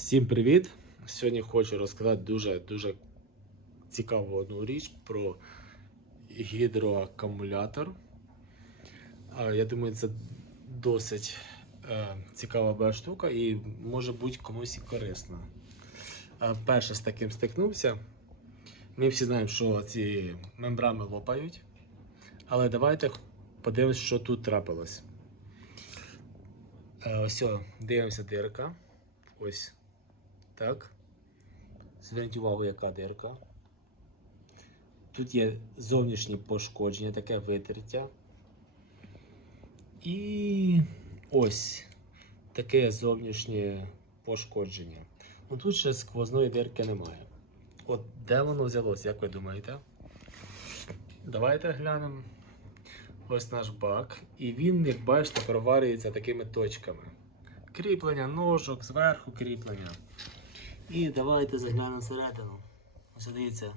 Всім привіт! Сьогодні хочу розказати дуже дуже цікаву одну річ про гідроакумулятор. Я думаю, це досить е, цікава штука і може бути комусь і корисна. Перше з таким стикнувся. Ми всі знаємо, що ці мембрани лопають. Але давайте подивимось, що тут трапилось. Е, Ось, дивимося дирка. Ось так. Зверніть увагу, яка дирка. Тут є зовнішні пошкодження, таке витертя. І ось таке зовнішнє пошкодження. Ну тут ще сквозної дирки немає. От де воно взялося, як ви думаєте? Давайте глянемо. Ось наш бак. І він, як бачите, проварюється такими точками. Кріплення ножок, зверху кріплення. І давайте заглянемо всередину. Ось дивіться.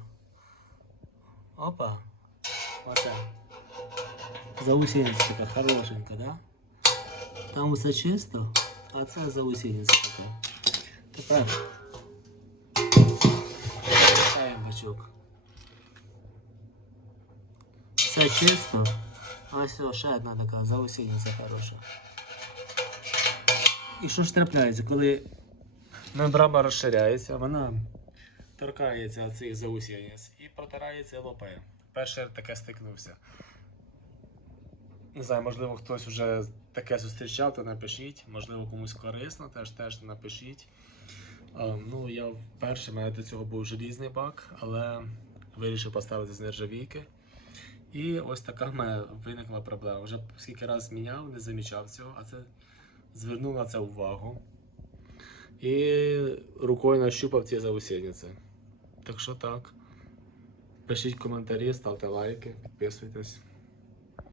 Опа. Оце. Заусінниця така хорошенька, да? Там усе чисто, а це заусінниця така. Тепер. Чаємо бачок. Все чисто. Ось о, ще одна така заусінниця хороша. І що ж трапляється, коли мембрана розширяється, вона торкається цих заусінець і протирається лопає. Перше таке стикнувся. Не знаю, можливо, хтось вже таке зустрічав, то напишіть. Можливо, комусь корисно, теж теж напишіть. А, ну, я вперше, в мене до цього був желізний бак, але вирішив поставити з нержавійки. І ось така в мене виникла проблема. Вже скільки разів міняв, не замічав цього, а це звернув на це увагу. І рукою нащупав ці заусідниці. Так що так. Пишіть коментарі, ставте лайки, підписуйтесь.